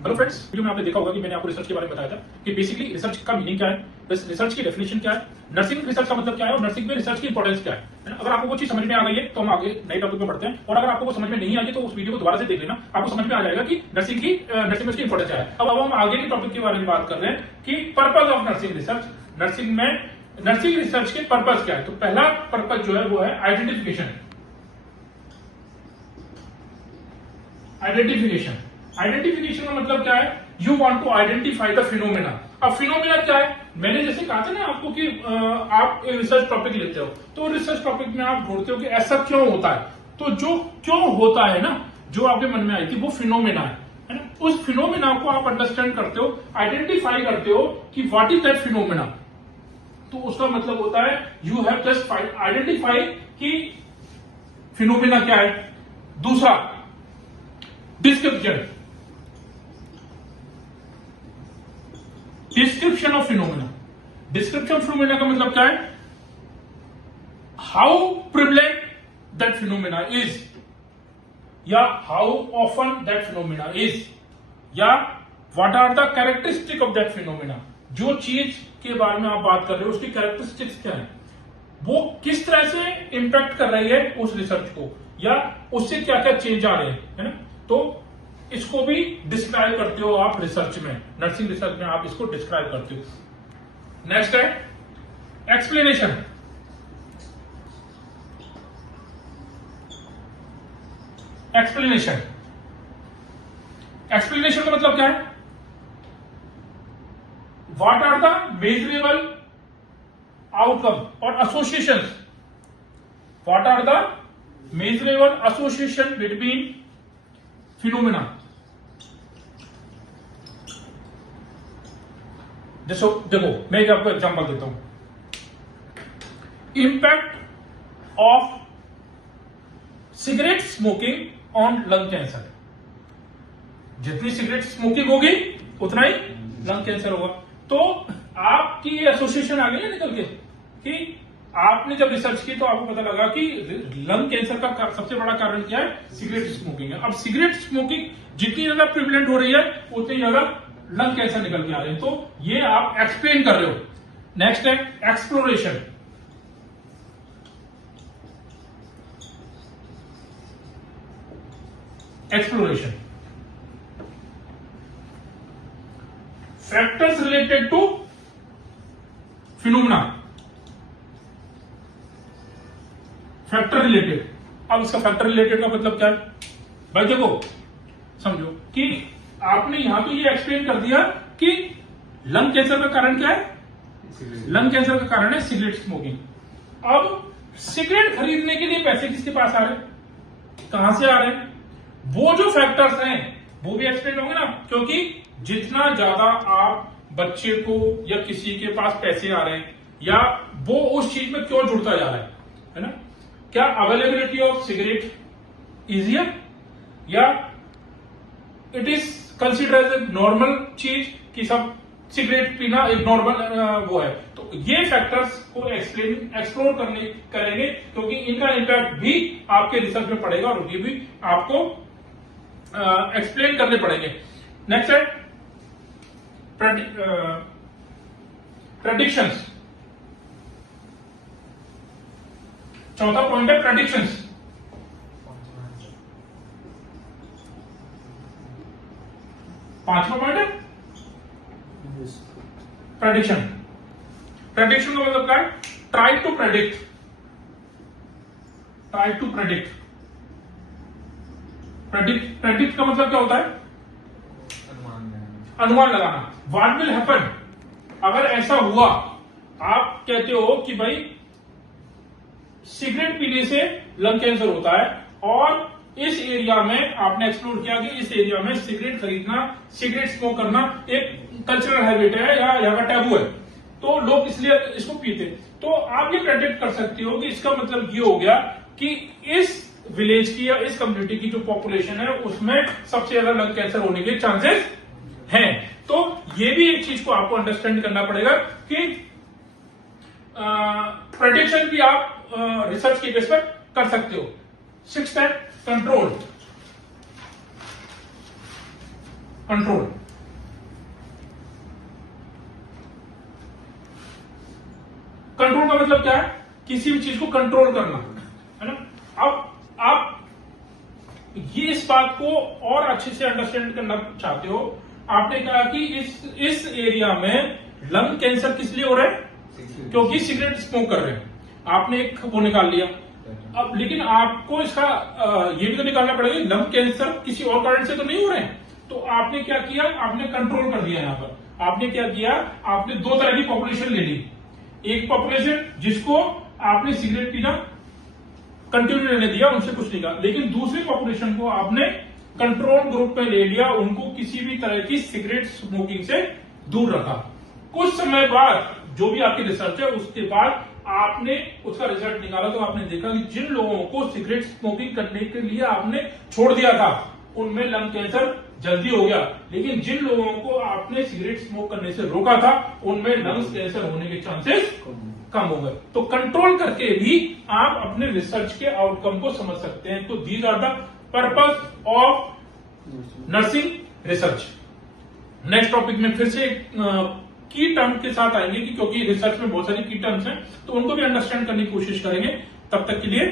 Hello friends, video में आपने देखा होगा कि मैंने आपको रिसर्च के बारे में बताया था कि बेसिकली रिसर्च का मीनिंग क्या है, रिसर्च की डेफिनेशन क्या है, नर्सिंग रिसर्च का मतलब क्या है और नर्सिंग में रिसर्च की इंपॉर्टेंस क्या है ना। अगर आपको वो चीज समझ में आ गई है तो हम आगे नए टॉपिक में बढ़ते हैं, और अगर आपको वो समझ में नहीं आई तो उस वीडियो को दोबारा से देख लेना, आपको समझ में आ जाएगा कि नर्सिंग में उसकी इंपॉर्टेंस क्या है। अब हम आगे के टॉपिक के बारे में बात कर रहे हैं कि purpose of nursing research, nursing में नर्सिंग रिसर्च के पर्पज क्या है। तो पहला पर्पज जो है वो है आइडेंटिफिकेशन। आइडेंटिफिकेशन का मतलब क्या है, you want to identify the phenomena. अब फिनोमेना क्या है, मैंने जैसे कहा था ना आपको कि आप रिसर्च टॉपिक लेते हो तो रिसर्च टॉपिक में आप ढूंढते हो कि ऐसा क्यों होता है। तो जो क्यों होता है ना, जो आपके मन में आई थी वो फिनोमेना है ना। उस फिनोमेना को आप अंडरस्टैंड करते हो, आइडेंटिफाई करते हो कि व्हाट इज दैट फिनोमेना। तो उसका मतलब होता है यू हैव जस्ट आइडेंटिफाई कि फिनोमेना क्या है। दूसरा डिस्क्रिप्शन, डिस्क्रिप्शन ऑफ फिनोमेना। डिस्क्रिप्शन ऑफ फिनोमेना का मतलब क्या है, how prevalent that phenomena is, या how often that phenomena is, या what are the characteristic of that phenomena. जो चीज के बारे में आप बात कर रहे हो उसकी कैरेक्टरिस्टिक्स क्या है, वो किस तरह से इंपैक्ट कर रही है उस रिसर्च को, या उससे क्या क्या चेंज आ रहे हैं, है ना। तो इसको भी डिस्क्राइब करते हो आप रिसर्च में, नर्सिंग रिसर्च में आप इसको डिस्क्राइब करते हो। नेक्स्ट है एक्सप्लेनेशन। एक्सप्लेनेशन एक्सप्लेनेशन का मतलब क्या है, what are the measurable outcome और association, what are the measurable association between phenomena. जैसे देखो मैं आपको एग्जांपल देता हूं, impact of cigarette smoking on lung cancer. जितनी सिगरेट स्मोकिंग होगी उतना ही लंग कैंसर होगा। तो आपकी ये एसोसिएशन आ गई है निकल के कि आपने जब रिसर्च की तो आपको पता लगा कि लंग कैंसर का सबसे बड़ा कारण क्या है, सिगरेट स्मोकिंग है। अब सिगरेट स्मोकिंग जितनी ज्यादा प्रिवलेंट हो रही है उतनी ज्यादा लंग कैंसर निकल के आ रहे हैं। तो ये आप एक्सप्लेन कर रहे हो। नेक्स्ट है exploration. Exploration factors related to phenomena, factor related. अब इसका फैक्टर रिलेटेड का मतलब क्या है, भाई देखो समझो कि आपने यहां तो ये एक्सप्लेन कर दिया कि लंग कैंसर का कारण क्या है, लंग कैंसर का कारण है सिगरेट स्मोकिंग। अब सिगरेट खरीदने के लिए पैसे किसके पास आ रहे हैं, कहां से आ रहे हैं, वो जो फैक्टर्स हैं वो भी एक्सप्लेन होंगे ना। क्योंकि जितना ज्यादा आप बच्चे को या किसी के पास पैसे आ रहे हैं, या वो उस चीज में क्यों जुड़ता जा रहा है ना। क्या अवेलेबिलिटी ऑफ सिगरेट इजियर, या it is consider as a normal चीज कि सब सिगरेट पीना एक नॉर्मल वो है। तो ये फैक्टर्स को एक्सप्लोर करेंगे क्योंकि इनका इंपैक्ट भी आपके रिसर्च में पड़ेगा और ये भी आपको एक्सप्लेन करने पड़ेंगे। नेक्स्ट है प्रेडिक्शंस। चौथा पॉइंट है प्रेडिक्शंस। पांचवा पॉइंट है प्रेडिक्शन। प्रेडिक्शन का मतलब क्या है, try to predict, try to predict. Predict का मतलब क्या होता है, अनुमान लगाना। व्हाट विल हैपन, अगर ऐसा हुआ, आप कहते हो कि भाई सिगरेट पीने से लंग कैंसर होता है, और इस एरिया में आपने एक्सप्लोर किया कि इस एरिया में सिगरेट खरीदना, सिगरेट स्मोक करना एक कल्चरल हैबिट है या यहाँ का टैबू है, तो लोग इसलिए इसको पीते। तो आप ये प्रेडिक्ट कर सकते हो कि इसका मतलब ये हो गया कि इस विलेज की या इस कम्युनिटी की जो पॉपुलेशन है उसमें सबसे ज्यादा लंग कैंसर होने के चांसेस हैं। तो ये भी एक चीज को आपको अंडरस्टैंड करना पड़ेगा कि प्रेडिक्शन भी आप रिसर्च के बेस पर कर सकते हो। सिक्स्थ है कंट्रोल। कंट्रोल। कंट्रोल का मतलब क्या है? किसी भी चीज को कंट्रोल करना, है ना। अब आप ये इस बात को और अच्छे से अंडरस्टैंड करना चाहते हो, आपने कहा कि इस एरिया में लंग कैंसर किस लिए हो रहा है? क्योंकि सिगरेट स्मोक कर रहे हैं। आपने एक वो निकाल लिया। अब लेकिन आपको इसका ये भी तो निकालना पड़ेगा, लंग कैंसर किसी और कारण से तो नहीं हो रहे हैं। तो आपने क्या किया? आपने कंट्रोल कर दिया। यहां पर आपने क्या किया? आपने दो तरह की पॉपुलेशन ले ली। एक पॉपुलेशन जिसको आपने सिगरेट पीना कंटिन्यू रहने दिया, उनसे कुछ नहीं कहा, लेकिन दूसरी पॉपुलेशन को आपने कंट्रोल ग्रुप में ले लिया, उनको किसी भी तरह की सिगरेट स्मोकिंग से दूर रखा। कुछ समय बाद जो भी आपकी रिसर्च है, उसके बाद आपने उसका रिजल्ट निकाला तो आपने देखा कि जिन लोगों को सिगरेट स्मोकिंग करने के लिए आपने छोड़ दिया था, उनमें लंग कैंसर जल्दी हो गया, लेकिन जिन लोगों को आपने सिगरेट स्मोक करने से रोका था, उनमें लंग्स कैंसर होने के चांसेस कम हो गए। तो कंट्रोल करके भी आप अपने रिसर्च के आउटकम को समझ सकते हैं। तो these are the purpose of nursing research. Next topic में फिर से की टर्म के साथ आएंगे, क्योंकि रिसर्च में बहुत सारी की टर्म्स हैं, तो उनको भी अंडरस्टैंड करने की कोशिश करेंगे। तब तक के लिए